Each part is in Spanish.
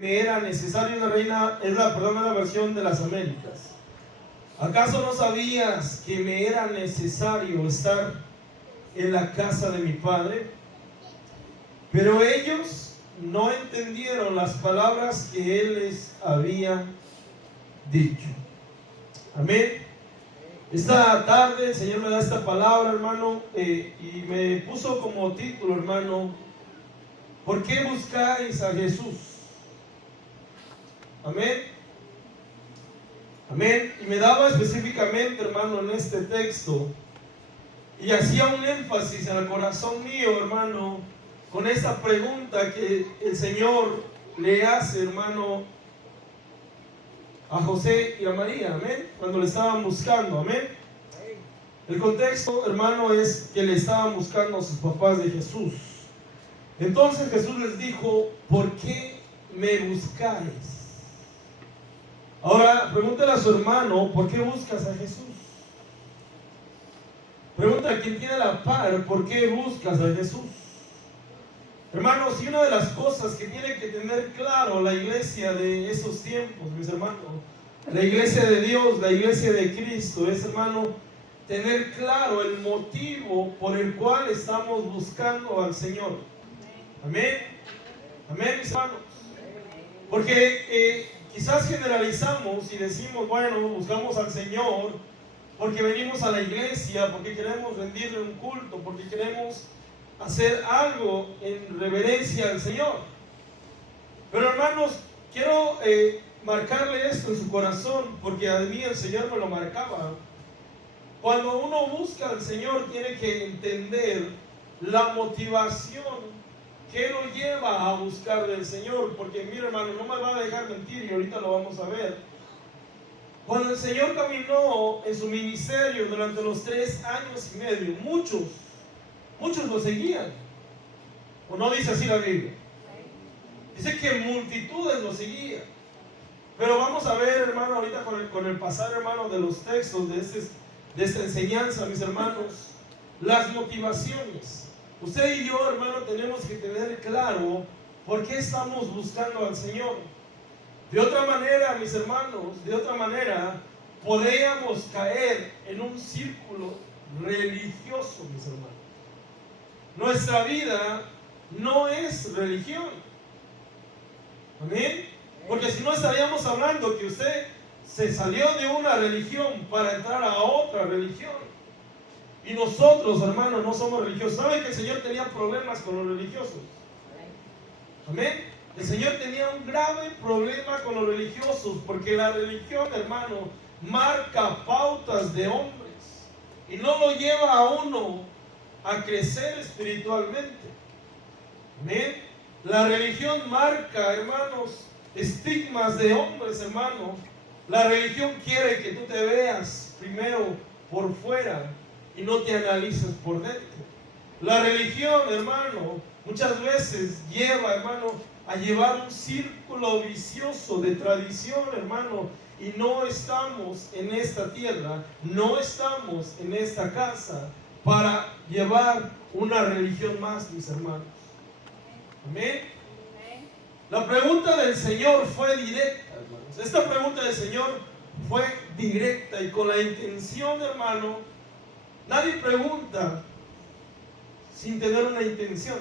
Me era necesario la versión de las Américas. ¿Acaso no sabías que me era necesario estar en la casa de mi padre? Pero ellos no entendieron las palabras que él les había dicho. Amén. Esta tarde el Señor me da esta palabra, hermano, y me puso como título, hermano, ¿por qué buscáis a Jesús? Amén. Amén. Y me daba específicamente, hermano, en este texto, y hacía un énfasis en el corazón mío, hermano, con esta pregunta que el Señor le hace, hermano, a José y a María, amén, cuando le estaban buscando, amén. El contexto, hermano, es que le estaban buscando a sus papás de Jesús. Entonces Jesús les dijo, ¿por qué me buscáis? Ahora, pregúntale a su hermano, ¿por qué buscas a Jesús? Pregúntale a quien tiene la par, ¿por qué buscas a Jesús? Hermanos, y una de las cosas que tiene que tener claro la iglesia de esos tiempos, mis hermanos, la iglesia de Dios, la iglesia de Cristo, es, hermano, tener claro el motivo por el cual estamos buscando al Señor. Amén. Amén, mis hermanos. Porque quizás generalizamos y decimos, bueno, buscamos al Señor porque venimos a la iglesia, porque queremos rendirle un culto, porque queremos hacer algo en reverencia al Señor. Pero hermanos, quiero marcarle esto en su corazón, porque a mí el Señor me lo marcaba. Cuando uno busca al Señor, tiene que entender la motivación que lo lleva a buscar del Señor, porque mira, hermano, no me va a dejar mentir y ahorita lo vamos a ver. Cuando el Señor caminó en su ministerio durante los 3 años y medio, muchos lo seguían. ¿O no dice así la Biblia? Dice que multitudes lo seguían. Pero vamos a ver, hermano, ahorita con el pasar, hermano, de los textos de esta enseñanza, mis hermanos, las motivaciones. Usted y yo, hermano, tenemos que tener claro por qué estamos buscando al Señor. De otra manera, mis hermanos, de otra manera, podríamos caer en un círculo religioso, mis hermanos. Nuestra vida no es religión. Amén. Porque si no estaríamos hablando que usted se salió de una religión para entrar a otra religión. Y nosotros, hermanos, no somos religiosos. ¿Saben que el Señor tenía problemas con los religiosos? Amén. El Señor tenía un grave problema con los religiosos, porque la religión, hermano, marca pautas de hombres y no lo lleva a uno a crecer espiritualmente. Amén. La religión marca, hermanos, estigmas de hombres, hermano. La religión quiere que tú te veas primero por fuera y no te analices por dentro. La religión, hermano, muchas veces lleva, hermano, a llevar un círculo vicioso de tradición, hermano, y no estamos en esta tierra, no estamos en esta casa para llevar una religión más, mis hermanos. Amén. La pregunta del Señor fue directa, hermanos. Esta pregunta del Señor fue directa y con la intención, hermano, nadie pregunta sin tener una intención.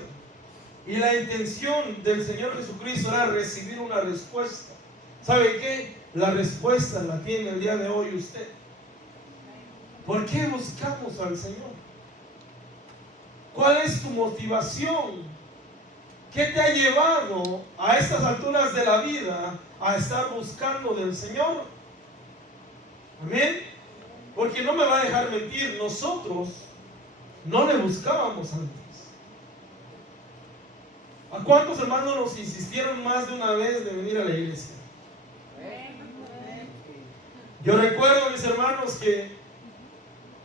Y la intención del Señor Jesucristo era recibir una respuesta. ¿Sabe qué? La respuesta la tiene el día de hoy usted. ¿Por qué buscamos al Señor? ¿Cuál es tu motivación? ¿Qué te ha llevado a estas alturas de la vida a estar buscando del Señor? Amén. Porque no me va a dejar mentir, nosotros no le buscábamos antes. ¿A cuántos hermanos nos insistieron más de una vez de venir a la iglesia? Yo recuerdo, mis hermanos, que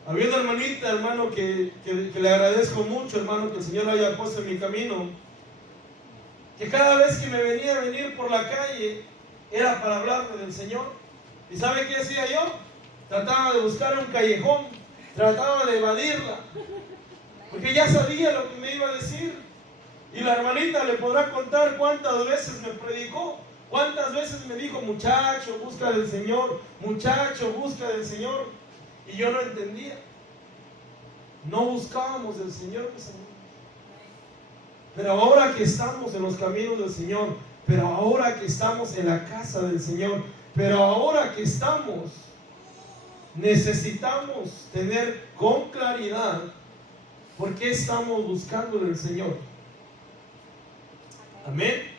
había una hermanita, hermano, que le agradezco mucho, hermano, que el Señor la haya puesto en mi camino, que cada vez que me venía a venir por la calle era para hablarme del Señor. ¿Y sabe qué hacía yo? Trataba de buscar un callejón, trataba de evadirla, porque ya sabía lo que me iba a decir. Y la hermanita le podrá contar cuántas veces me predicó ¿Cuántas veces me dijo, muchacho, busca del Señor, muchacho, busca del Señor? Y yo no entendía. No buscábamos del Señor, mis hermanos. Pero ahora que estamos en los caminos del Señor, pero ahora que estamos en la casa del Señor, pero ahora que estamos, necesitamos tener con claridad por qué estamos buscando del Señor. Amén.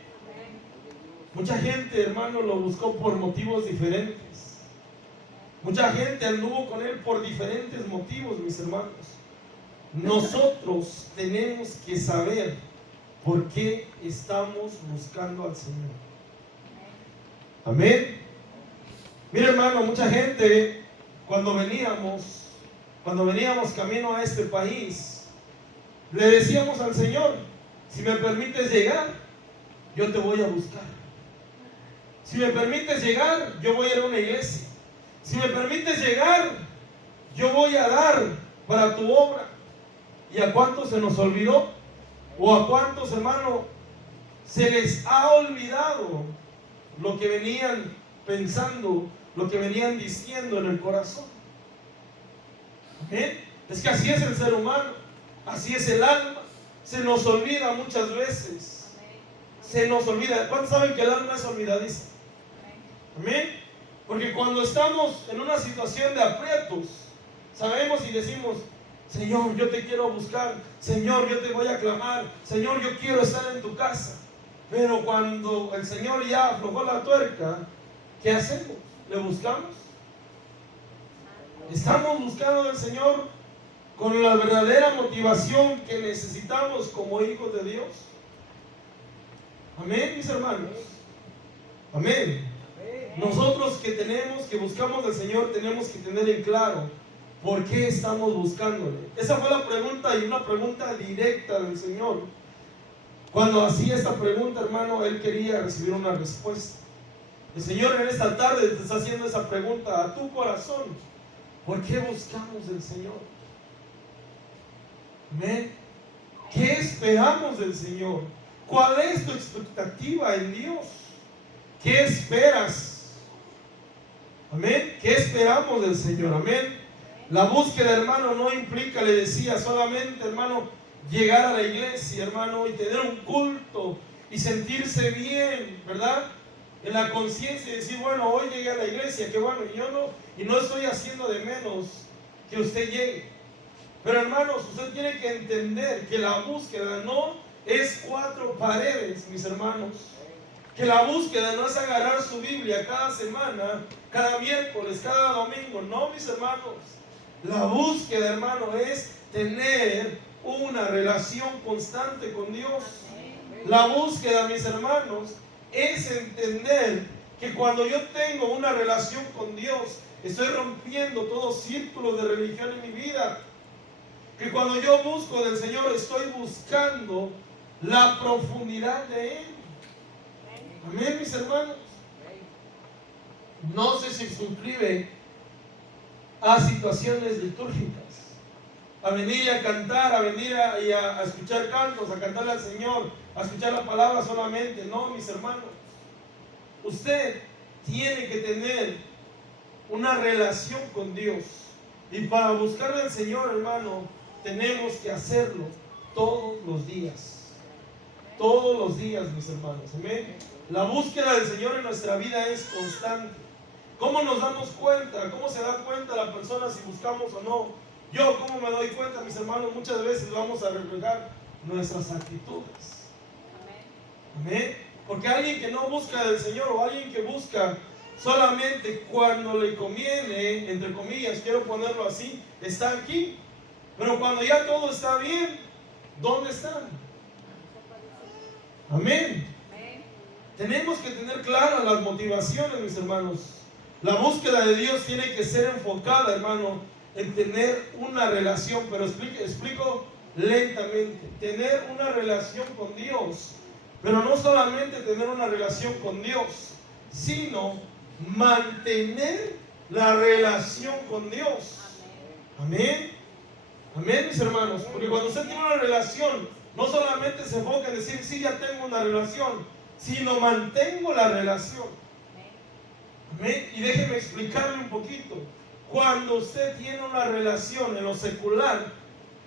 Mucha gente, hermano, lo buscó por motivos diferentes. Mucha gente anduvo con Él por diferentes motivos, mis hermanos. Nosotros tenemos que saber por qué estamos buscando al Señor. Amén. Mira, hermano, mucha gente, cuando veníamos camino a este país, le decíamos al Señor, si me permites llegar, yo te voy a buscar. Si me permites llegar, yo voy a ir a una iglesia. Si me permites llegar, yo voy a dar para tu obra. ¿Y a cuántos se nos olvidó? ¿O a cuántos, hermanos, se les ha olvidado lo que venían pensando, lo que venían diciendo en el corazón? ¿Eh? Es que así es el ser humano, así es el alma. Se nos olvida muchas veces. Se nos olvida. ¿Cuántos saben que el alma es olvidadiza? Amén. Porque cuando estamos en una situación de aprietos, sabemos y decimos, Señor, yo te quiero buscar. Señor, yo te voy a clamar. Señor, yo quiero estar en tu casa. Pero cuando el Señor ya aflojó la tuerca, ¿qué hacemos? ¿Le buscamos? ¿Estamos buscando del Señor con la verdadera motivación que necesitamos como hijos de Dios? Amén, mis hermanos. Amén. Nosotros que buscamos del Señor, tenemos que tener en claro por qué estamos buscándole. Esa fue la pregunta, y una pregunta directa del Señor. Cuando hacía esta pregunta, hermano, Él quería recibir una respuesta. El Señor en esta tarde te está haciendo esa pregunta a tu corazón. ¿Por qué buscamos del Señor? Amén. ¿Qué esperamos del Señor? ¿Cuál es tu expectativa en Dios? ¿Qué esperas? Amén. ¿Qué esperamos del Señor? Amén. La búsqueda, hermano, no implica, le decía, solamente, hermano, llegar a la iglesia, hermano, y tener un culto y sentirse bien, ¿verdad? En la conciencia y decir, bueno, hoy llegué a la iglesia, qué bueno, y no estoy haciendo de menos que usted llegue. Pero, hermanos, usted tiene que entender que la búsqueda no es 4 paredes, mis hermanos. Que la búsqueda no es agarrar su Biblia cada semana, cada miércoles, cada domingo. No, mis hermanos. La búsqueda, hermano, es tener una relación constante con Dios. La búsqueda, mis hermanos, es entender que cuando yo tengo una relación con Dios, estoy rompiendo todos círculos de religión en mi vida. Que cuando yo busco del Señor, estoy buscando la profundidad de Él. Amén, mis hermanos. No se circunscribe a situaciones litúrgicas, a venir a cantar, a venir a escuchar cantos, a cantarle al Señor, a escuchar la palabra solamente. No, mis hermanos. Usted tiene que tener una relación con Dios. Y para buscarle al Señor, hermano, tenemos que hacerlo todos los días. Todos los días, mis hermanos. Amén. La búsqueda del Señor en nuestra vida es constante. ¿Cómo nos damos cuenta? ¿Cómo se da cuenta la persona si buscamos o no? Yo, ¿cómo me doy cuenta, mis hermanos? Muchas veces vamos a reflejar nuestras actitudes. Amén. Porque alguien que no busca del Señor, o alguien que busca solamente cuando le conviene, entre comillas, quiero ponerlo así, está aquí. Pero cuando ya todo está bien, ¿dónde están? Amén. Tenemos que tener claras las motivaciones, mis hermanos. La búsqueda de Dios tiene que ser enfocada, hermano, en tener una relación. Pero explico lentamente. Tener una relación con Dios. Pero no solamente tener una relación con Dios, sino mantener la relación con Dios. Amén. Amén, mis hermanos. Porque cuando usted tiene una relación, no solamente se enfoca en decir, sí, ya tengo una relación, sino mantengo la relación. Amén. Y déjeme explicarle un poquito. Cuando usted tiene una relación en lo secular,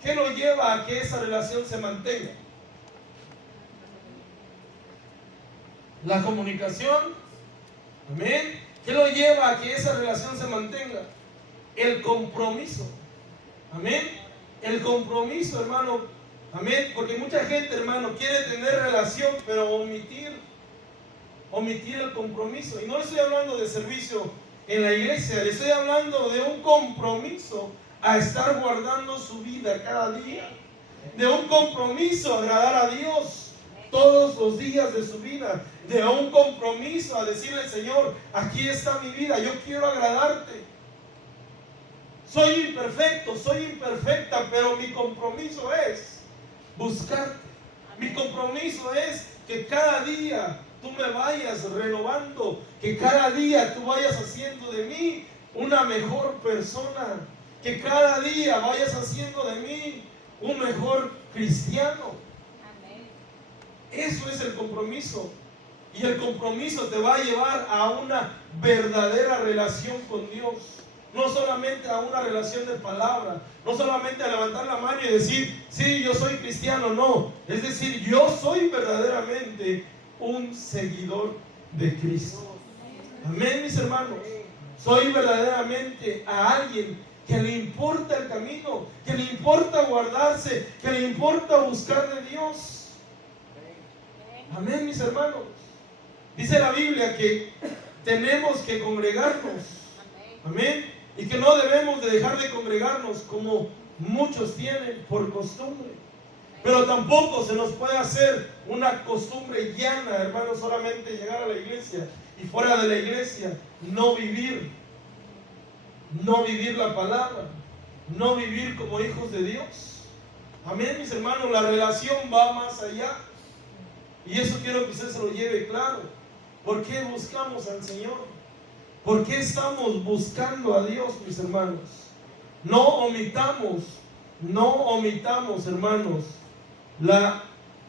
¿qué lo lleva a que esa relación se mantenga? La comunicación. Amén. ¿Qué lo lleva a que esa relación se mantenga? El compromiso. Amén. El compromiso, hermano. Amén. Porque mucha gente, hermano, quiere tener relación, pero omitir el compromiso. Y no le estoy hablando de servicio en la iglesia, le estoy hablando de un compromiso a estar guardando su vida cada día. De un compromiso a agradar a Dios todos los días de su vida. De un compromiso a decirle: Señor, aquí está mi vida, yo quiero agradarte. Soy imperfecto, soy imperfecta, pero mi compromiso es buscarte. Mi compromiso es que cada día tú me vayas renovando, que cada día tú vayas haciendo de mí una mejor persona, que cada día vayas haciendo de mí un mejor cristiano. Eso es el compromiso. Y el compromiso te va a llevar a una verdadera relación con Dios. No solamente a una relación de palabra, no solamente a levantar la mano y decir: sí, yo soy cristiano. No, es decir, yo soy verdaderamente un seguidor de Cristo. Amén, mis hermanos. Soy verdaderamente a alguien que le importa el camino, que le importa guardarse, que le importa buscar de Dios. Amén, mis hermanos. Dice la Biblia que tenemos que congregarnos. Amén. Y que no debemos de dejar de congregarnos como muchos tienen por costumbre. Pero tampoco se nos puede hacer una costumbre llana, hermano, solamente llegar a la iglesia y fuera de la iglesia no vivir la palabra, no vivir como hijos de Dios. Amén, mis hermanos, la relación va más allá. Y eso quiero que usted se lo lleve claro. ¿Por qué buscamos al Señor? ¿Por qué estamos buscando a Dios, mis hermanos? No omitamos, hermanos, la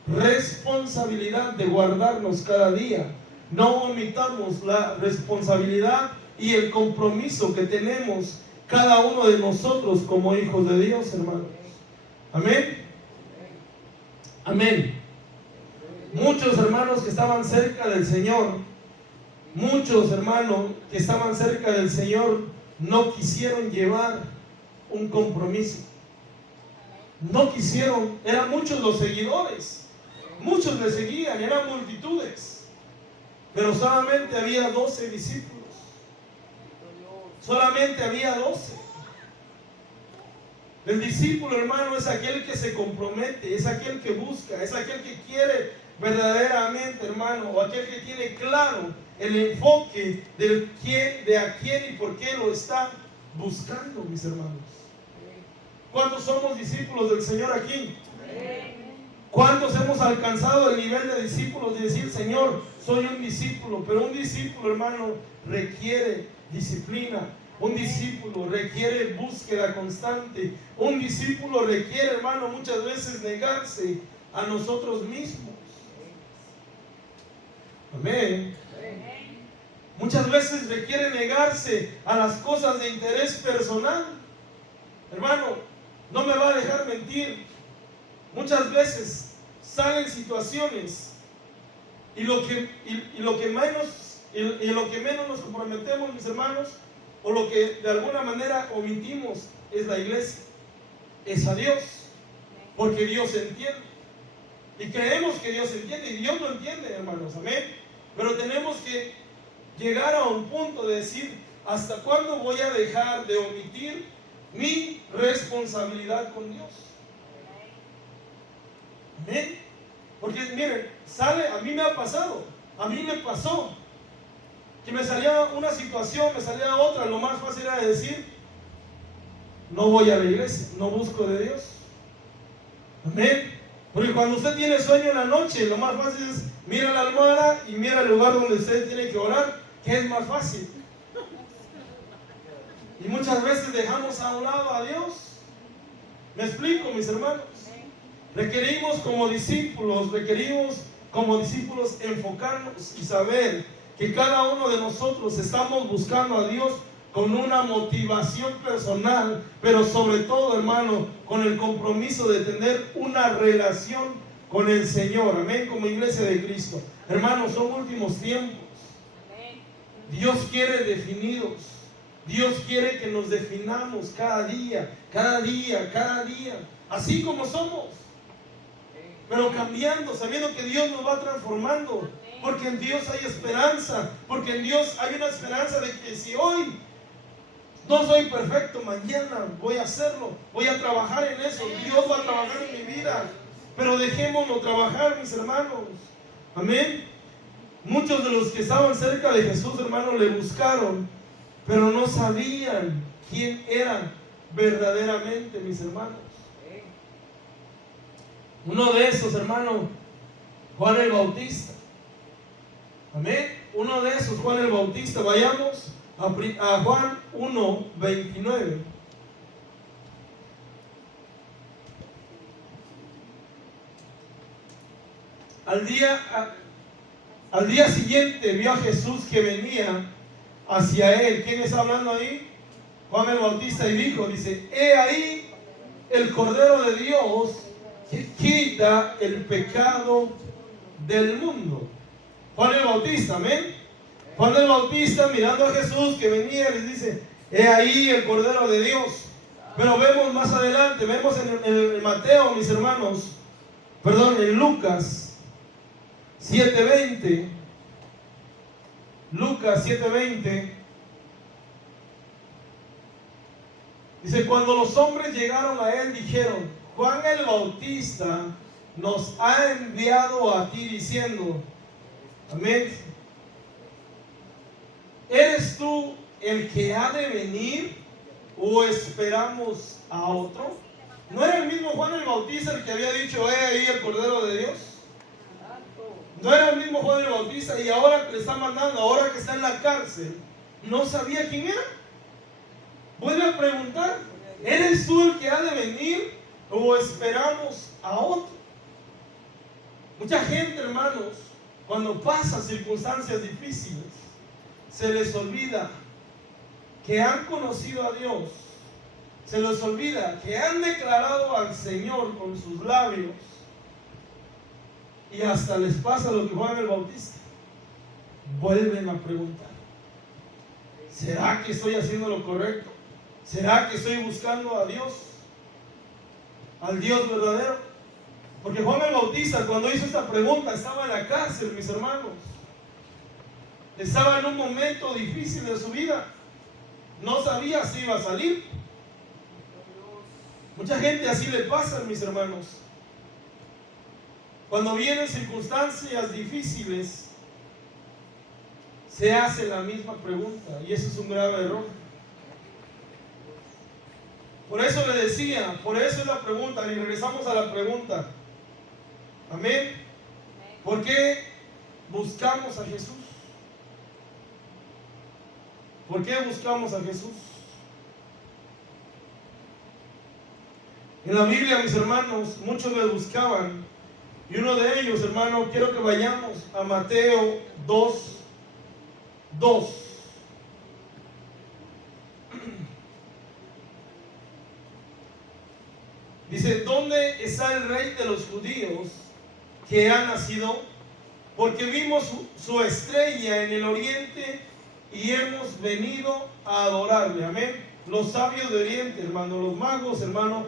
responsabilidad de guardarnos cada día. No omitamos la responsabilidad y el compromiso que tenemos cada uno de nosotros como hijos de Dios, hermanos. Amén. Amén. Muchos hermanos que estaban cerca del Señor, no quisieron llevar un compromiso. No quisieron, eran muchos los seguidores, muchos le seguían, eran multitudes, pero solamente había 12 discípulos. Solamente había 12. El discípulo, hermano, es aquel que se compromete, es aquel que busca, es aquel que quiere verdaderamente, hermano, o aquel que tiene claro el enfoque de a quién y por qué lo está buscando, mis hermanos. ¿Cuántos somos discípulos del Señor aquí? ¿Cuántos hemos alcanzado el nivel de discípulos de decir: Señor, soy un discípulo? Pero un discípulo, hermano, requiere disciplina. Un discípulo requiere búsqueda constante. Un discípulo requiere, hermano, muchas veces negarse a nosotros mismos. Amén. Muchas veces requiere negarse a las cosas de interés personal. Hermano, no me va a dejar mentir. Muchas veces salen situaciones y lo que menos nos comprometemos, mis hermanos, o lo que de alguna manera omitimos, es la iglesia, es a Dios, porque Dios entiende. Y creemos que Dios entiende, y Dios lo entiende, hermanos, amén. Pero tenemos que llegar a un punto de decir: ¿hasta cuándo voy a dejar de omitir mi responsabilidad con Dios? Amén. Porque miren, a mí me ha pasado, a mí me pasó que me salía una situación, me salía otra. Lo más fácil era decir: no voy a la iglesia, no busco de Dios. Amén. Porque cuando usted tiene sueño en la noche, lo más fácil es: mira la almohada y mira el lugar donde usted tiene que orar, que es más fácil. Y muchas veces dejamos a un lado a Dios. ¿Me explico, mis hermanos? Requerimos, como discípulos, como discípulos enfocarnos y saber que cada uno de nosotros estamos buscando a Dios con una motivación personal, pero sobre todo, hermano, con el compromiso de tener una relación con el Señor. Amén, como iglesia de Cristo. Hermanos, son últimos tiempos. Dios quiere definidos. Dios quiere que nos definamos cada día, cada día, cada día, así como somos, pero cambiando, sabiendo que Dios nos va transformando, porque en Dios hay esperanza, porque en Dios hay una esperanza de que si hoy no soy perfecto, mañana voy a hacerlo, voy a trabajar en eso, Dios va a trabajar en mi vida, pero dejémonos trabajar, mis hermanos. Amén. Muchos de los que estaban cerca de Jesús, hermanos, le buscaron, pero no sabían quién era verdaderamente, mis hermanos. Uno de esos, hermanos, Juan el Bautista. Amén. Uno de esos, Juan el Bautista. Vayamos a Juan 1:29. Al día siguiente vio a Jesús que venía hacia él. ¿Quién está hablando ahí? Juan el Bautista, y dijo, dice, he ahí el Cordero de Dios que quita el pecado del mundo. Juan el Bautista, amén. Juan el Bautista mirando a Jesús que venía les dice, he ahí el Cordero de Dios. Pero vemos más adelante, vemos en Mateo, mis hermanos, perdón, en Lucas 7:20. Lucas 7:20 dice, cuando los hombres llegaron a él dijeron, Juan el Bautista nos ha enviado a ti diciendo, amén, ¿eres tú el que ha de venir o esperamos a otro? ¿No era el mismo Juan el Bautista el que había dicho, he ahí el Cordero de Dios? No era el mismo Juan el Bautista, y ahora que le está mandando, ahora que está en la cárcel, no sabía quién era. Vuelve a preguntar, ¿eres tú el que ha de venir o esperamos a otro? Mucha gente, hermanos, cuando pasa circunstancias difíciles, se les olvida que han conocido a Dios, se les olvida que han declarado al Señor con sus labios, y hasta les pasa lo que Juan el Bautista. Vuelven a preguntar, ¿será que estoy haciendo lo correcto? ¿Será que estoy buscando a Dios? Al Dios verdadero. Porque Juan el Bautista, cuando hizo esta pregunta, estaba en la cárcel, mis hermanos. Estaba en un momento difícil de su vida. No sabía si iba a salir. Mucha gente así le pasa, mis hermanos. Cuando vienen circunstancias difíciles, se hace la misma pregunta, y eso es un grave error. Por eso le decía, por eso es la pregunta, y regresamos a la pregunta. Amén. ¿Por qué buscamos a Jesús? ¿Por qué buscamos a Jesús? En la Biblia, mis hermanos, muchos le buscaban. Y uno de ellos, hermano, quiero que vayamos a Mateo 2:2. Dice, ¿dónde está el rey de los judíos que ha nacido? Porque vimos su estrella en el oriente y hemos venido a adorarle. Amén. Los sabios de oriente, hermano, los magos, hermano,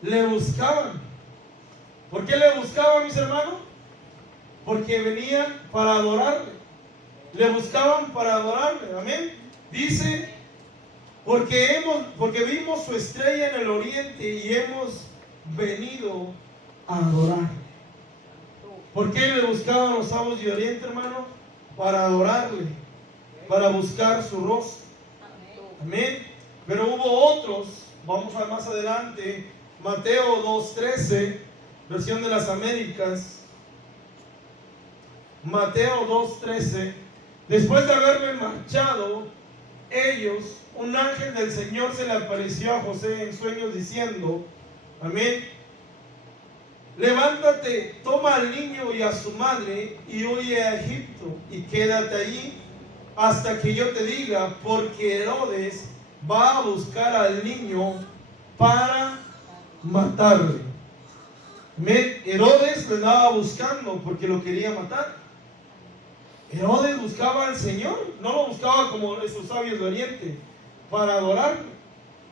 le buscaban. ¿Por qué le buscaban, mis hermanos? Porque venían para adorarle. Le buscaban para adorarle. Amén. Dice, porque vimos su estrella en el oriente y hemos venido a adorarle. ¿Por qué le buscaban los sabios de oriente, hermano? Para adorarle, para buscar su rostro. Amén. Pero hubo otros, vamos a más adelante, Mateo 2:13, versión de las Américas. Mateo 2:13. Después de haberme marchado ellos, un ángel del Señor se le apareció a José en sueños diciendo, amén, levántate, toma al niño y a su madre y huye a Egipto y quédate allí hasta que yo te diga, porque Herodes va a buscar al niño para matarle. Herodes lo andaba buscando porque lo quería matar. Herodes buscaba al Señor, no lo buscaba como esos sabios de Oriente para adorarlo,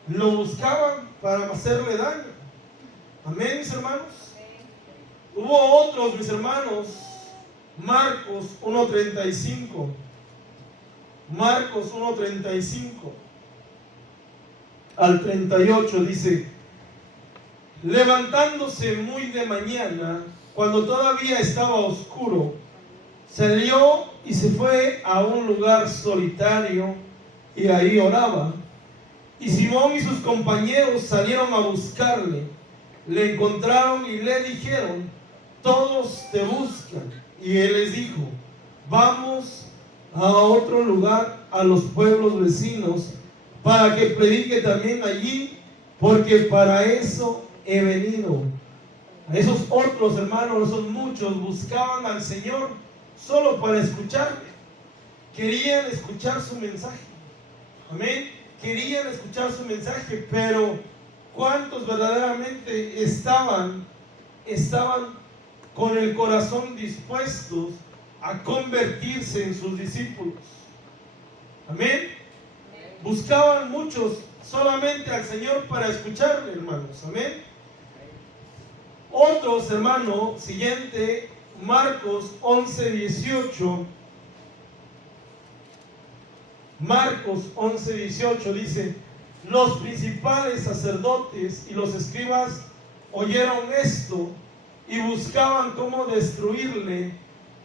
lo buscaban para hacerle daño. Amén, mis hermanos. Hubo otros, mis hermanos. Marcos 1:35. Marcos 1:35 al 38 dice: levantándose muy de mañana, cuando todavía estaba oscuro, salió y se fue a un lugar solitario y ahí oraba. Y Simón y sus compañeros salieron a buscarle. Le encontraron y le dijeron: todos te buscan. Y él les dijo: vamos a otro lugar, a los pueblos vecinos, para que predique también allí, porque para eso he venido. A esos otros hermanos, esos muchos, buscaban al Señor solo para escucharle. Querían escuchar su mensaje. Amén. Querían escuchar su mensaje, pero ¿cuántos verdaderamente estaban con el corazón dispuestos a convertirse en sus discípulos? Amén. Buscaban muchos solamente al Señor para escucharle, hermanos. Amén. Otros, hermano, siguiente, Marcos 11:18. Marcos 11:18 dice: los principales sacerdotes y los escribas oyeron esto y buscaban cómo destruirle,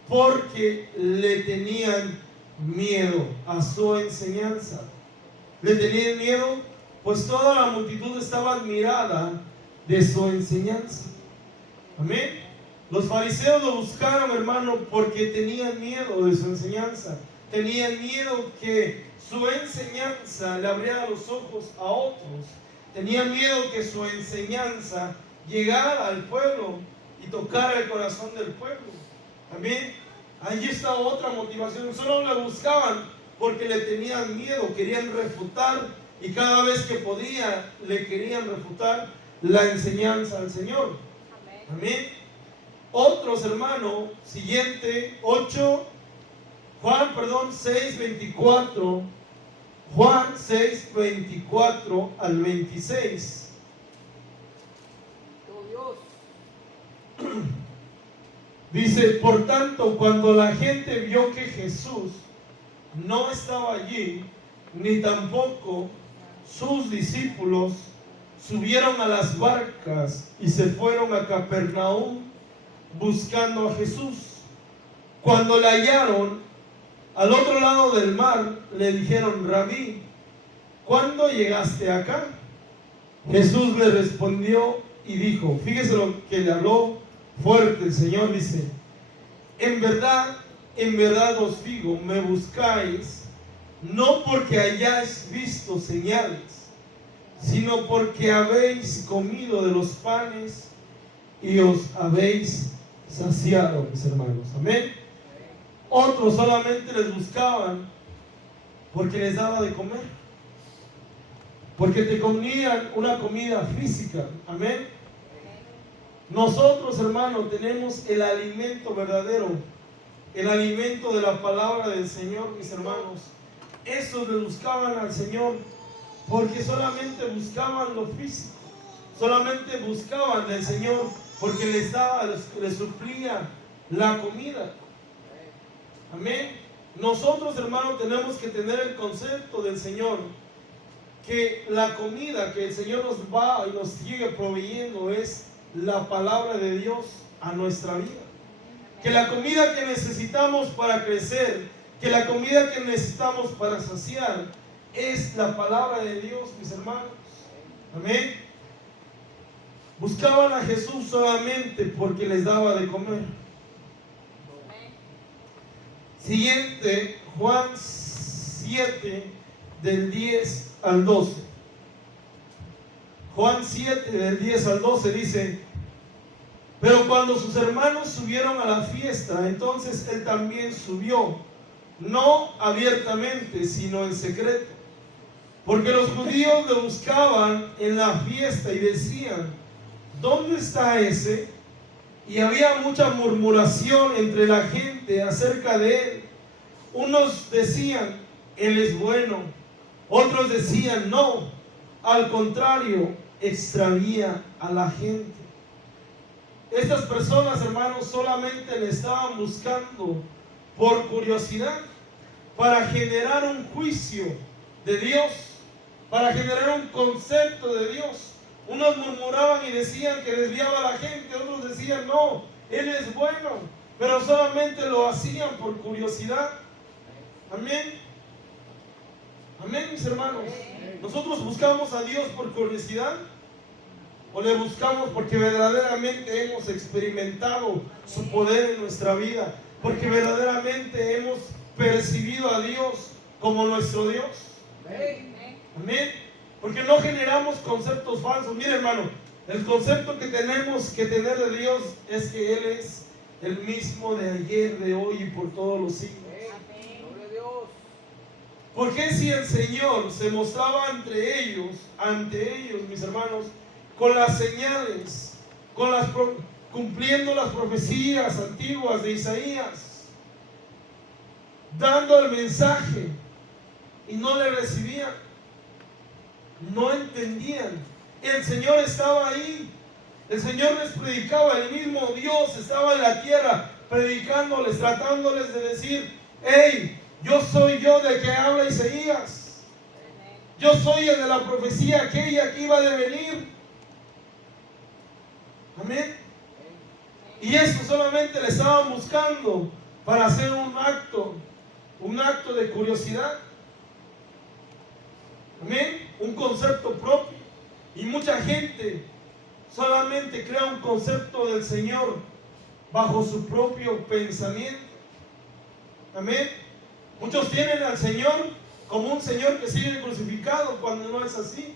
porque le tenían miedo a su enseñanza. Le tenían miedo, pues toda la multitud estaba admirada de su enseñanza. Amén. Los fariseos lo buscaron, hermano, porque tenían miedo de su enseñanza. Tenían miedo que su enseñanza le abriera los ojos a otros. Tenían miedo que su enseñanza llegara al pueblo y tocara el corazón del pueblo. Amén. Allí está otra motivación. Solo la buscaban porque le tenían miedo, querían refutar, y cada vez que podía le querían refutar la enseñanza al Señor. Amén. Otros, hermano, siguiente, 6:24. Juan 6:24 al 26. Dice: por tanto, cuando la gente vio que Jesús no estaba allí, ni tampoco sus discípulos, subieron a las barcas y se fueron a Capernaum buscando a Jesús. Cuando la hallaron al otro lado del mar, le dijeron: Rabí, ¿cuándo llegaste acá? Jesús le respondió y dijo, fíjese lo que le habló fuerte el Señor, dice: en verdad os digo, me buscáis no porque hayáis visto señales, sino porque habéis comido de los panes y os habéis saciado, mis hermanos. Amén. Otros solamente les buscaban porque les daba de comer, porque te comían una comida física. Amén. Nosotros, hermanos, tenemos el alimento verdadero, el alimento de la palabra del Señor, mis hermanos. Esos le buscaban al Señor porque solamente buscaban lo físico, solamente buscaban del Señor porque les suplía la comida. Amén. Nosotros, hermanos, tenemos que tener el concepto del Señor, que la comida que el Señor nos va y nos sigue proveyendo es la palabra de Dios a nuestra vida. Que la comida que necesitamos para crecer, que la comida que necesitamos para saciar, es la palabra de Dios, mis hermanos. Amén. Buscaban a Jesús solamente porque les daba de comer. Siguiente, Juan 7, del 10 al 12. Juan 7, del 10 al 12 dice: Pero cuando sus hermanos subieron a la fiesta, entonces él también subió, no abiertamente, sino en secreto. Porque los judíos le buscaban en la fiesta y decían: ¿dónde está ese? Y había mucha murmuración entre la gente acerca de él. Unos decían: él es bueno. Otros decían: no, al contrario, extravía a la gente. Estas personas, hermanos, solamente le estaban buscando por curiosidad, para generar un juicio de Dios, para generar un concepto de Dios. Unos murmuraban y decían que desviaba a la gente, otros decían: no, él es bueno, pero solamente lo hacían por curiosidad. Amén. Amén, mis hermanos. ¿Nosotros buscamos a Dios por curiosidad? ¿O le buscamos porque verdaderamente hemos experimentado su poder en nuestra vida? Porque verdaderamente hemos percibido a Dios como nuestro Dios. Amén. Porque no generamos conceptos falsos. Mire, hermano, el concepto que tenemos que tener de Dios es que Él es el mismo de ayer, de hoy y por todos los siglos. Porque si el Señor se mostraba ante ellos, mis hermanos, con las señales, cumpliendo las profecías antiguas de Isaías, dando el mensaje, y no le recibían, no entendían? El Señor estaba ahí, el Señor les predicaba, el mismo Dios estaba en la tierra predicándoles, tratándoles de decir: hey, yo soy yo de que habla Isaías, yo soy el de la profecía aquella que iba a venir. Amén. Y esto solamente le estaban buscando para hacer un acto de curiosidad. Amén. Un concepto propio. Y mucha gente solamente crea un concepto del Señor bajo su propio pensamiento. Amén. Muchos tienen al Señor como un Señor que sigue crucificado, cuando no es así.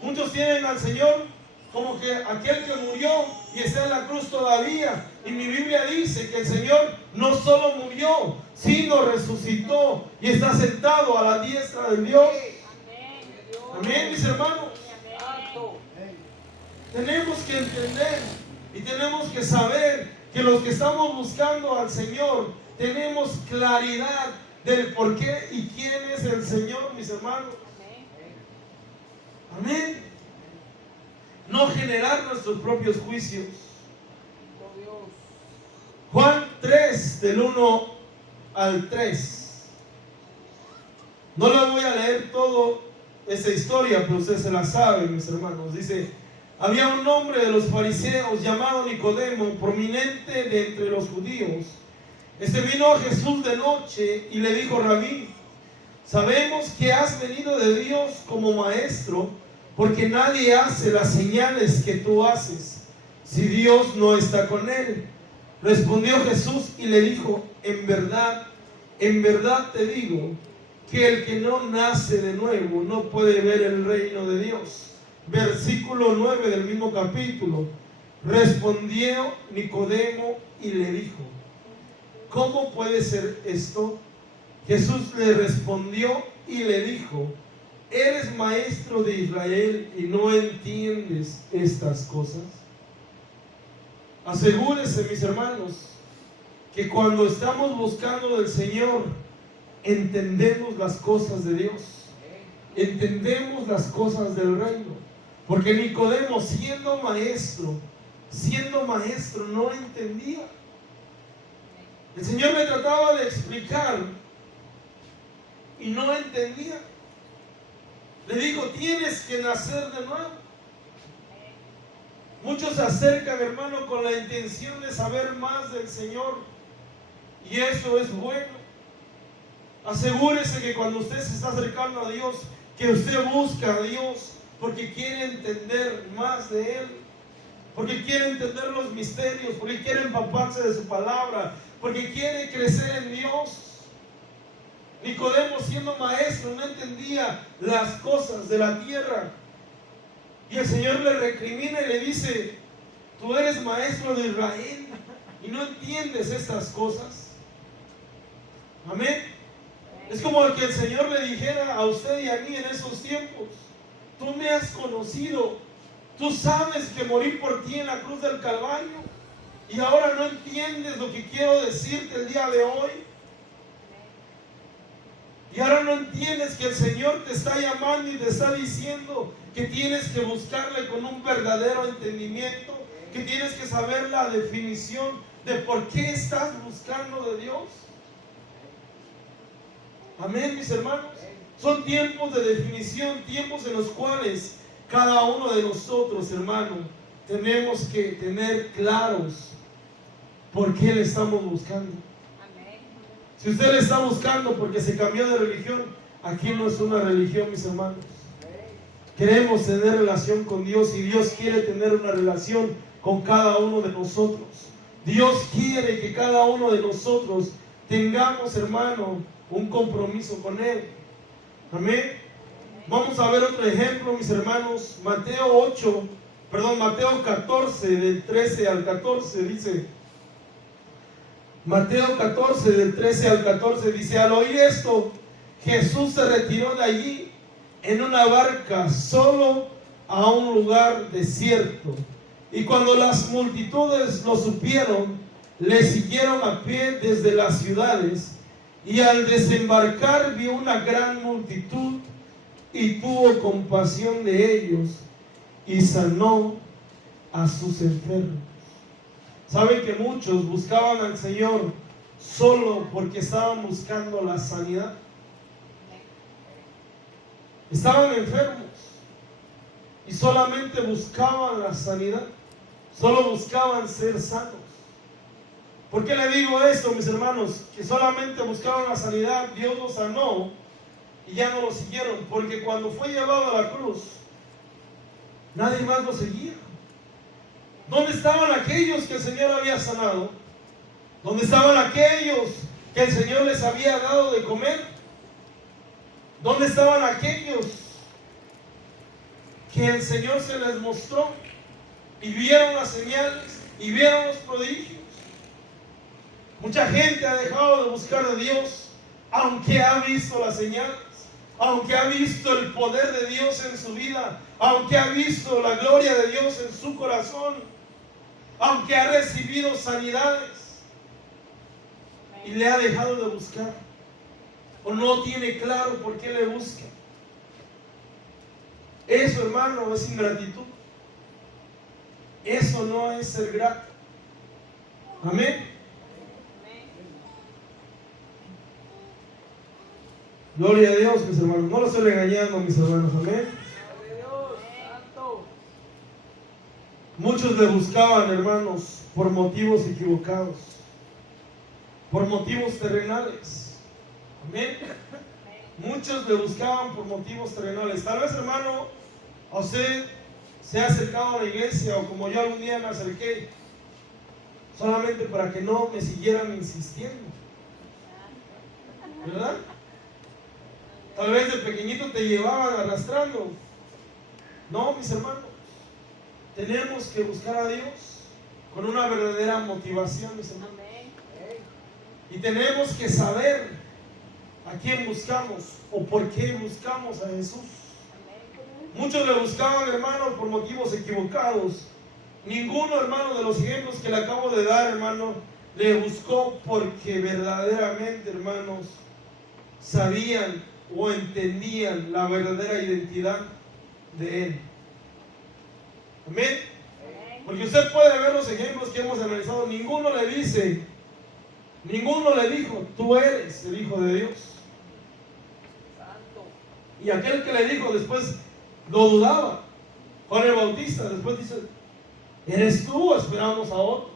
Muchos tienen al Señor como que aquel que murió y está en la cruz todavía. Y mi Biblia dice que el Señor no solo murió, sino resucitó y está sentado a la diestra de Dios. Amén, mis hermanos. Tenemos que entender y tenemos que saber que los que estamos buscando al Señor tenemos claridad del por qué y quién es el Señor, mis hermanos. Amén. No generar nuestros propios juicios. Juan 3, del 1 al 3. No la voy a leer todo esa historia, pero usted se la sabe, mis hermanos. Dice: había un hombre de los fariseos llamado Nicodemo, prominente de entre los judíos. Este vino a Jesús de noche y le dijo: Rabí, sabemos que has venido de Dios como maestro, porque nadie hace las señales que tú haces si Dios no está con él. Respondió Jesús y le dijo: en verdad te digo, que el que no nace de nuevo no puede ver el reino de Dios. Versículo 9 del mismo capítulo. Respondió Nicodemo y le dijo: ¿cómo puede ser esto? Jesús le respondió y le dijo: ¿eres maestro de Israel y no entiendes estas cosas? Asegúrese, mis hermanos, que cuando estamos buscando del Señor, entendemos las cosas de Dios, entendemos las cosas del reino. Porque Nicodemo, siendo maestro, no entendía. El Señor me trataba de explicar y no entendía. Le dijo: tienes que nacer de nuevo. Muchos se acercan, hermano, con la intención de saber más del Señor, y eso es bueno. Asegúrese que cuando usted se está acercando a Dios, que usted busca a Dios porque quiere entender más de Él, porque quiere entender los misterios, porque quiere empaparse de su palabra, porque quiere crecer en Dios. Nicodemo, siendo maestro, no entendía las cosas de la tierra. Y el Señor le recrimina y le dice: Tú eres maestro de Israel y no entiendes estas cosas. Amén. Es como que el Señor le dijera a usted y a mí en esos tiempos: tú me has conocido, tú sabes que morí por ti en la cruz del Calvario, y ahora no entiendes lo que quiero decirte el día de hoy. Y ahora no entiendes que el Señor te está llamando y te está diciendo que tienes que buscarle con un verdadero entendimiento, que tienes que saber la definición de por qué estás buscando de Dios. Amén, mis hermanos. Son tiempos de definición, tiempos en los cuales cada uno de nosotros, hermano, tenemos que tener claros por qué le estamos buscando. Si usted le está buscando porque se cambió de religión, aquí no es una religión, mis hermanos. Queremos tener relación con Dios y Dios quiere tener una relación con cada uno de nosotros. Dios quiere que cada uno de nosotros tengamos, hermano, un compromiso con Él. Amén. Vamos a ver otro ejemplo, mis hermanos. Mateo 14, del 13 al 14 dice. Mateo 14, del 13 al 14 dice: al oír esto, Jesús se retiró de allí en una barca solo a un lugar desierto. Y cuando las multitudes lo supieron, le siguieron a pie desde las ciudades. Y al desembarcar vio una gran multitud y tuvo compasión de ellos y sanó a sus enfermos. ¿Saben que muchos buscaban al Señor solo porque estaban buscando la sanidad? Estaban enfermos y solamente buscaban la sanidad, solo buscaban ser sanos. ¿Por qué le digo esto, mis hermanos? Que solamente buscaban la sanidad, Dios los sanó y ya no lo siguieron, porque cuando fue llevado a la cruz, nadie más lo seguía. ¿Dónde estaban aquellos que el Señor había sanado? ¿Dónde estaban aquellos que el Señor les había dado de comer? ¿Dónde estaban aquellos que el Señor se les mostró y vieron las señales y vieron los prodigios? Mucha gente ha dejado de buscar a Dios, aunque ha visto las señales, aunque ha visto el poder de Dios en su vida, aunque ha visto la gloria de Dios en su corazón, aunque ha recibido sanidades, y le ha dejado de buscar, o no tiene claro por qué le busca. Eso, hermano, es ingratitud. Eso no es ser grato. Amén. Gloria a Dios, mis hermanos. No lo estoy regañando, mis hermanos. Amén. Muchos le buscaban, hermanos, por motivos equivocados, por motivos terrenales. Amén. Muchos le buscaban por motivos terrenales. Tal vez, hermano, a usted se ha acercado a la iglesia, o como yo algún día me acerqué, solamente para que no me siguieran insistiendo, ¿verdad? Tal vez de pequeñito te llevaban arrastrando. No, mis hermanos, tenemos que buscar a Dios con una verdadera motivación, mis hermanos. Y tenemos que saber a quién buscamos o por qué buscamos a Jesús. Muchos le buscaban, hermano, por motivos equivocados. Ninguno, hermano, de los ejemplos que le acabo de dar, hermano, le buscó porque verdaderamente, hermanos, sabían o entendían la verdadera identidad de Él. Amén. Porque usted puede ver los ejemplos que hemos analizado. Ninguno le dijo: tú eres el Hijo de Dios. Y aquel que le dijo después lo dudaba. Juan el Bautista después dice: ¿eres tú o esperamos a otro?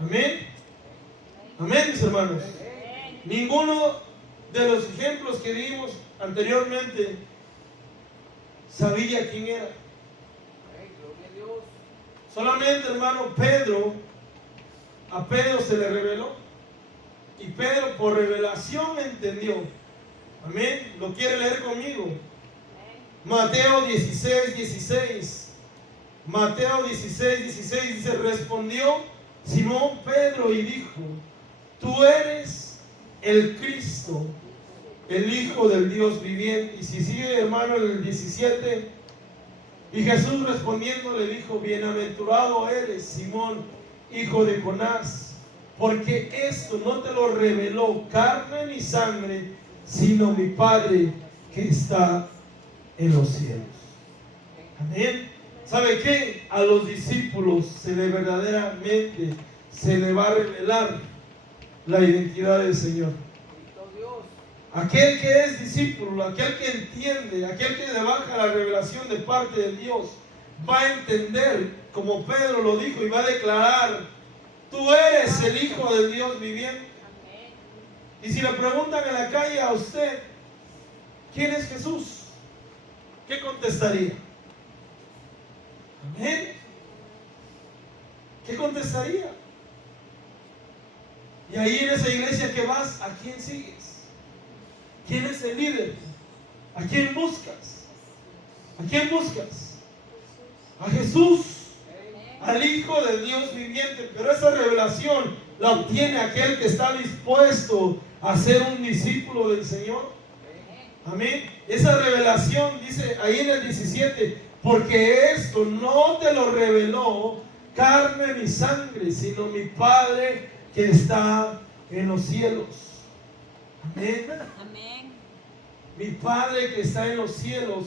Amén. Amén, mis hermanos. Ninguno de los ejemplos que dimos anteriormente sabía quién era. Solamente, hermano, a Pedro se le reveló, y Pedro por revelación entendió. Amén. ¿Lo quiere leer conmigo? Mateo 16, 16. Mateo 16 dice, respondió Simón Pedro y dijo, tú eres el Cristo, el Hijo del Dios viviente. Y si sigue, hermano, en el 17, y Jesús respondiendo le dijo, bienaventurado eres, Simón, hijo de Jonás, porque esto no te lo reveló carne ni sangre, sino mi Padre que está en los cielos. Amén. ¿Sabe qué? A los discípulos verdaderamente se le va a revelar la identidad del Señor. Aquel que es discípulo, aquel que entiende, aquel que le baja la revelación de parte de Dios, va a entender, como Pedro lo dijo, y va a declarar, tú eres el Hijo del Dios viviente. Y si le preguntan en la calle a usted, ¿quién es Jesús? ¿Qué contestaría? Amén. ¿Qué contestaría? Y ahí en esa iglesia que vas, ¿a quién sigues? ¿Quién es el líder? ¿A quién buscas? ¿A quién buscas? A Jesús, al Hijo de Dios viviente. Pero esa revelación la obtiene aquel que está dispuesto a ser un discípulo del Señor. Amén. Esa revelación dice ahí en el 17, porque esto no te lo reveló carne ni sangre, sino mi Padre que está en los cielos. Amén. Amén. Mi Padre que está en los cielos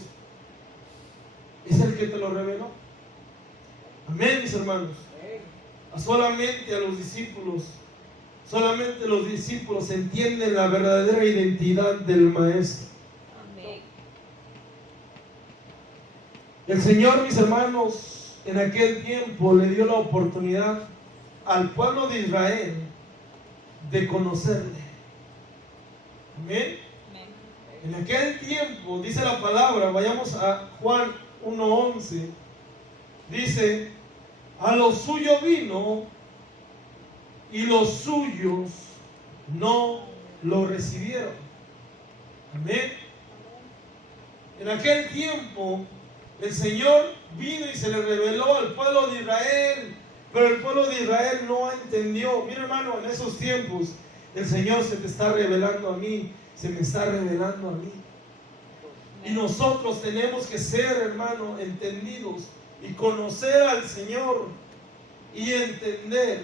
es el que te lo reveló. Amén, mis hermanos. Solamente a los discípulos, solamente los discípulos entienden la verdadera identidad del Maestro. Amén. El Señor, mis hermanos, en aquel tiempo le dio la oportunidad al pueblo de Israel de conocerle. Amén. Amén. En aquel tiempo, dice la palabra, vayamos a Juan 1:11, dice, a lo suyo vino y los suyos no lo recibieron. Amén. En aquel tiempo el Señor vino y se le reveló al pueblo de Israel, pero el pueblo de Israel no entendió. Mira, hermano, en esos tiempos el Señor se te está revelando a mí, se me está revelando a mí. Y nosotros tenemos que ser, hermano, entendidos y conocer al Señor y entender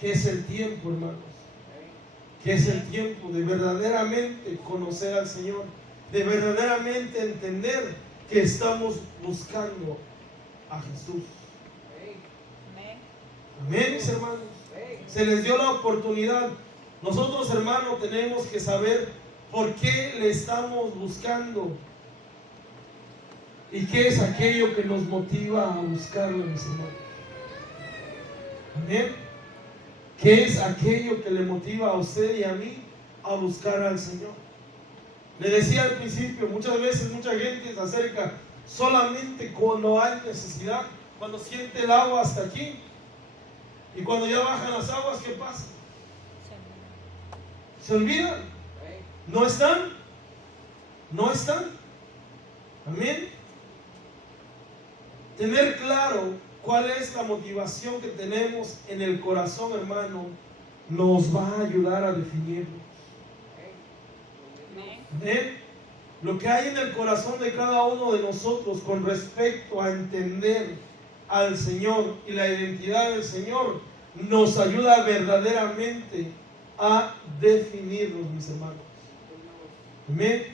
que es el tiempo, hermanos, que es el tiempo de verdaderamente conocer al Señor, de verdaderamente entender que estamos buscando a Jesús. Amén, mis hermanos. Se les dio la oportunidad. Nosotros, hermanos, tenemos que saber por qué le estamos buscando y qué es aquello que nos motiva a buscarlo, mis hermanos. Amén. ¿Qué es aquello que le motiva a usted y a mí a buscar al Señor? Le decía al principio, muchas veces mucha gente se acerca solamente cuando hay necesidad, cuando siente el agua hasta aquí. Y cuando ya bajan las aguas, ¿qué pasa? Se olvidan. No están. No están. Amén. Tener claro cuál es la motivación que tenemos en el corazón, hermano, nos va a ayudar a definirnos. Amén. Lo que hay en el corazón de cada uno de nosotros con respecto a entender al Señor y la identidad del Señor nos ayuda verdaderamente a definirnos, mis hermanos. Amén.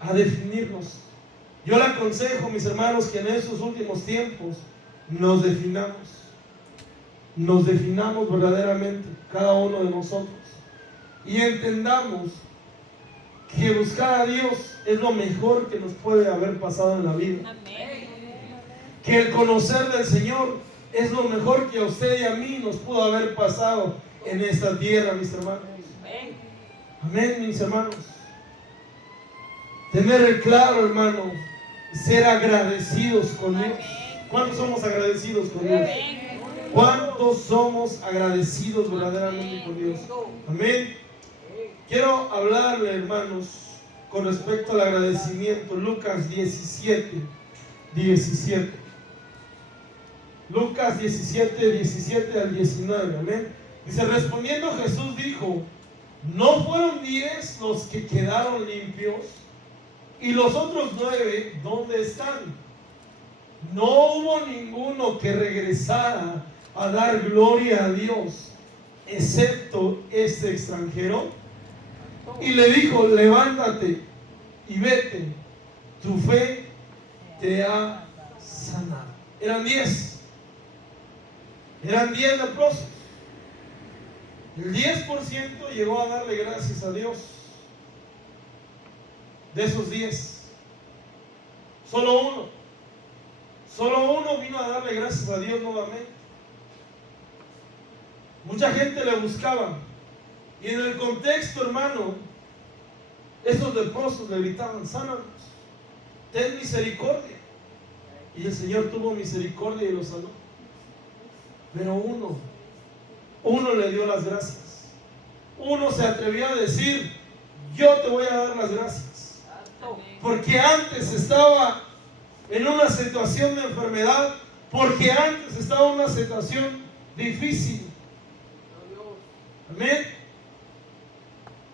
A definirnos. Yo le aconsejo, mis hermanos, que en estos últimos tiempos nos definamos verdaderamente cada uno de nosotros y entendamos que buscar a Dios es lo mejor que nos puede haber pasado en la vida. Amén. Que el conocer del Señor es lo mejor que a usted y a mí nos pudo haber pasado en esta tierra, mis hermanos. Amén. Amén, mis hermanos. Tener el claro, hermano, ser agradecidos con Dios. ¿Cuántos somos agradecidos con Dios? Amén. ¿Cuántos somos agradecidos verdaderamente con Dios? Amén. Quiero hablarle, hermanos, con respecto al agradecimiento. Lucas 17. Lucas 17 al 19. Amén. Dice, respondiendo Jesús dijo, ¿no fueron 10 los que quedaron limpios? ¿Y los otros 9 dónde están? No hubo ninguno que regresara a dar gloria a Dios, excepto este extranjero. Y le dijo, levántate y vete, tu fe te ha sanado. Eran 10 leprosos. El 10% llegó a darle gracias a Dios. De esos 10, solo uno vino a darle gracias a Dios nuevamente. Mucha gente le buscaba, y en el contexto, hermano, esos leprosos le gritaban, sánanos, ten misericordia. Y el Señor tuvo misericordia y los sanó. Pero uno le dio las gracias. Uno se atrevió a decir, yo te voy a dar las gracias. Porque antes estaba en una situación de enfermedad, porque antes estaba en una situación difícil. Amén.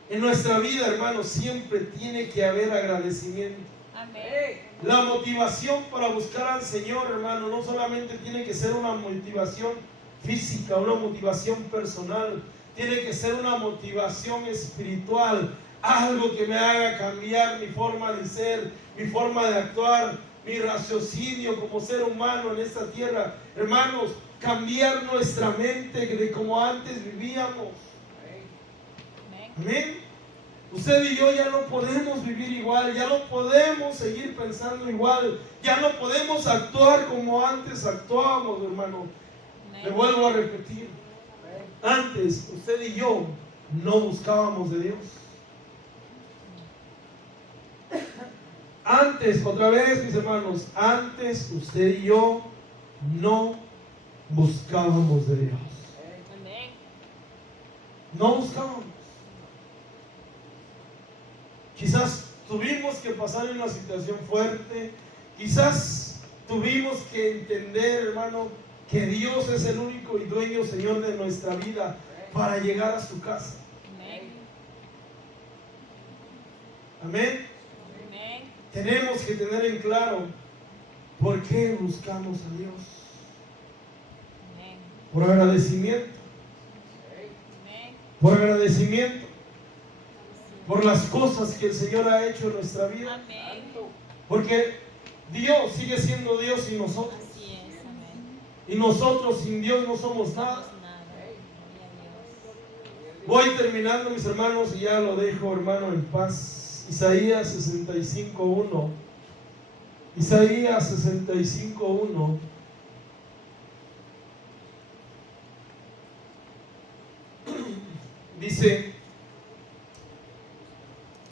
En nuestra vida, hermanos, siempre tiene que haber agradecimiento. Amén. La motivación para buscar al Señor, hermano, no solamente tiene que ser una motivación física, una motivación personal, tiene que ser una motivación espiritual, algo que me haga cambiar mi forma de ser, mi forma de actuar, mi raciocinio como ser humano en esta tierra. Hermanos, cambiar nuestra mente de como antes vivíamos. Amén. Usted y yo ya no podemos vivir igual, ya no podemos seguir pensando igual, ya no podemos actuar como antes actuábamos, hermano. Le vuelvo a repetir, antes usted y yo no buscábamos de Dios. Antes, otra vez, mis hermanos, antes usted y yo no buscábamos de Dios. No buscábamos. Quizás tuvimos que pasar en una situación fuerte. Quizás tuvimos que entender, hermano, que Dios es el único y dueño, Señor, de nuestra vida para llegar a su casa. Amén. Amén. Tenemos que tener en claro por qué buscamos a Dios. Amén. Por agradecimiento. Amén. Por agradecimiento. Por las cosas que el Señor ha hecho en nuestra vida. Amén. Porque Dios sigue siendo Dios y nosotros. Así es, amén. Y nosotros sin Dios no somos nada. Voy terminando, mis hermanos, y ya lo dejo, hermano, en paz. Isaías 65:1. Isaías 65:1. Dice,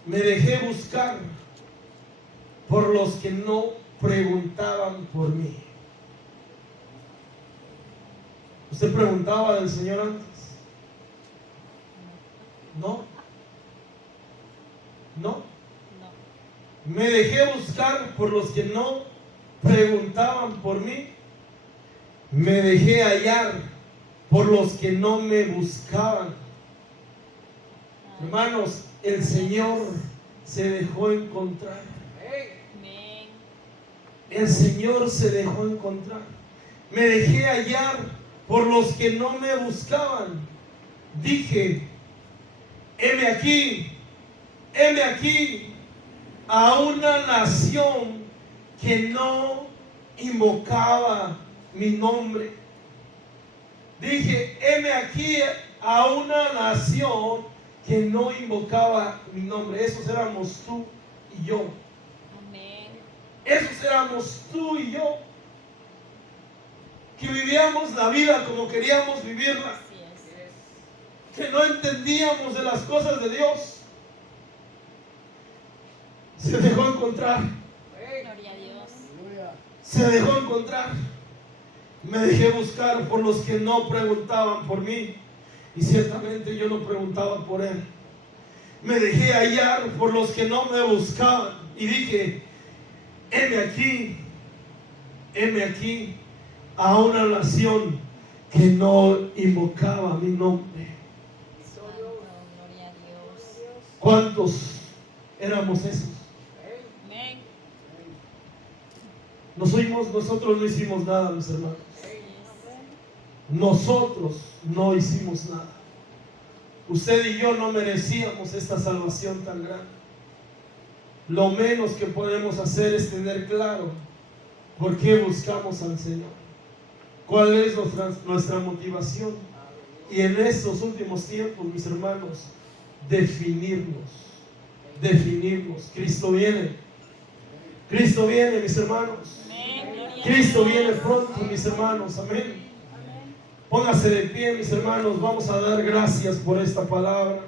me dejé buscar por los que no preguntaban por mí. ¿Usted preguntaba del Señor antes? No. Me dejé buscar por los que no preguntaban por mí. Me dejé hallar por los que no me buscaban. Hermanos, el Señor se dejó encontrar. El Señor se dejó encontrar. Me dejé hallar por los que no me buscaban. Dije, heme aquí a una nación que no invocaba mi nombre. Dije, heme aquí a una nación que no invocaba mi nombre. Esos éramos tú y yo. Amén. Esos éramos tú y yo, que vivíamos la vida como queríamos vivirla, Así es. que no entendíamos de las cosas de Dios. Se dejó encontrar. Gloria a Dios. Se dejó encontrar. Me dejé buscar por los que no preguntaban por mí. Y ciertamente yo no preguntaba por él. me dejé hallar por los que no me buscaban. Y dije, heme aquí a una nación que no invocaba mi nombre. Santo, gloria a Dios. ¿Cuántos éramos esos? Amén. Nosotros no hicimos nada, mis hermanos. Así es. Nosotros no hicimos nada. Usted y yo no merecíamos esta salvación tan grande. Lo menos que podemos hacer es tener claro por qué buscamos al Señor, cuál es nuestra motivación. Y en estos últimos tiempos, mis hermanos, definirnos. Cristo viene, mis hermanos. Amén. Gloria a Cristo Dios. viene pronto, mis hermanos. Amén. Póngase de pie, mis hermanos. Vamos a dar gracias por esta palabra.